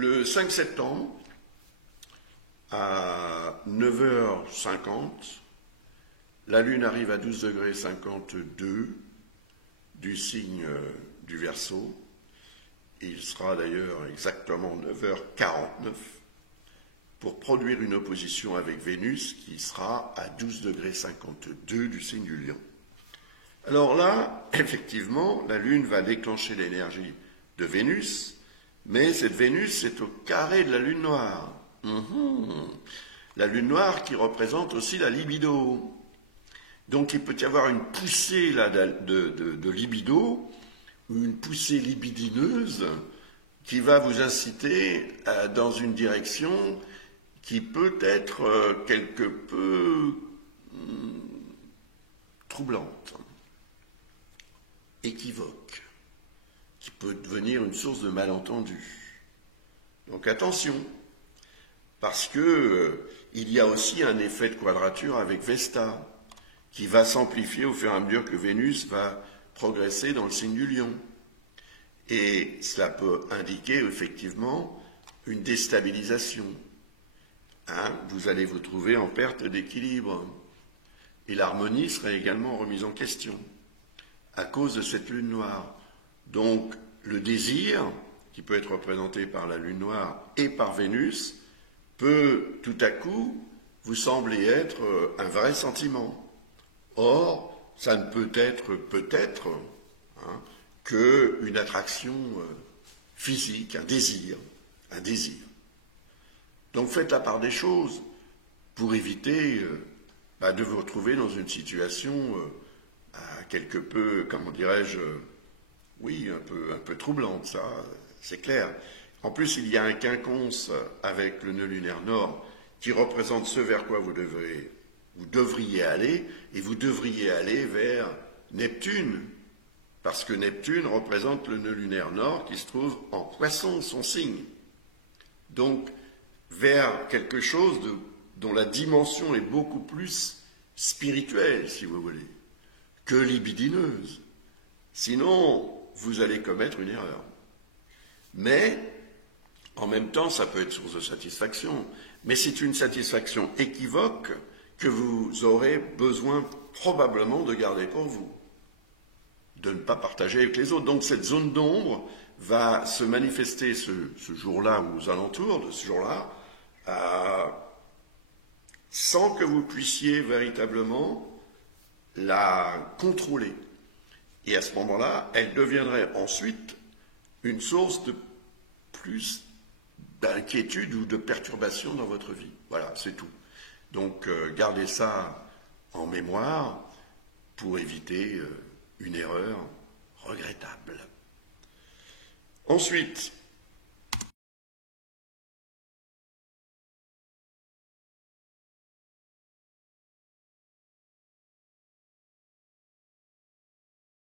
Le 5 septembre, à 9h50, la Lune arrive à 12 degrés 52 du signe du Verseau. Il sera d'ailleurs exactement 9h49 pour produire une opposition avec Vénus qui sera à 12 degrés 52 du signe du Lion. Alors là, effectivement, la Lune va déclencher l'énergie de Vénus, mais cette Vénus est au carré de la Lune noire. La Lune noire qui représente aussi la libido. Donc il peut y avoir une poussée là, de libido, ou une poussée libidineuse, qui va vous inciter dans une direction qui peut être quelque peu troublante, équivoque, qui peut devenir une source de malentendu. Donc attention, parce que il y a aussi un effet de quadrature avec Vesta, qui va s'amplifier au fur et à mesure que Vénus va progresser dans le signe du Lion. Et cela peut indiquer effectivement une déstabilisation. Vous allez vous trouver en perte d'équilibre. Et l'harmonie serait également remise en question à cause de cette lune noire. Donc le désir, qui peut être représenté par la lune noire et par Vénus, peut tout à coup vous sembler être un vrai sentiment. Or, ça ne peut être qu'une attraction physique, un désir. Donc faites la part des choses pour éviter de vous retrouver dans une situation quelque peu, comment dirais-je, un peu troublante, ça, c'est clair. En plus, il y a un quinconce avec le nœud lunaire nord qui représente ce vers quoi vous devriez aller, et vous devriez aller vers Neptune, parce que Neptune représente le nœud lunaire nord qui se trouve en Poisson, son signe. Donc, vers quelque chose dont la dimension est beaucoup plus spirituelle, si vous voulez, que libidineuse. Sinon, vous allez commettre une erreur. Mais, en même temps, ça peut être source de satisfaction. Mais c'est une satisfaction équivoque que vous aurez besoin probablement de garder pour vous, de ne pas partager avec les autres. Donc cette zone d'ombre va se manifester ce jour-là ou aux alentours de ce jour-là, sans que vous puissiez véritablement la contrôler. Et à ce moment-là, elle deviendrait ensuite une source de plus d'inquiétude ou de perturbation dans votre vie. Voilà, c'est tout. Donc gardez ça en mémoire pour éviter une erreur regrettable. Ensuite,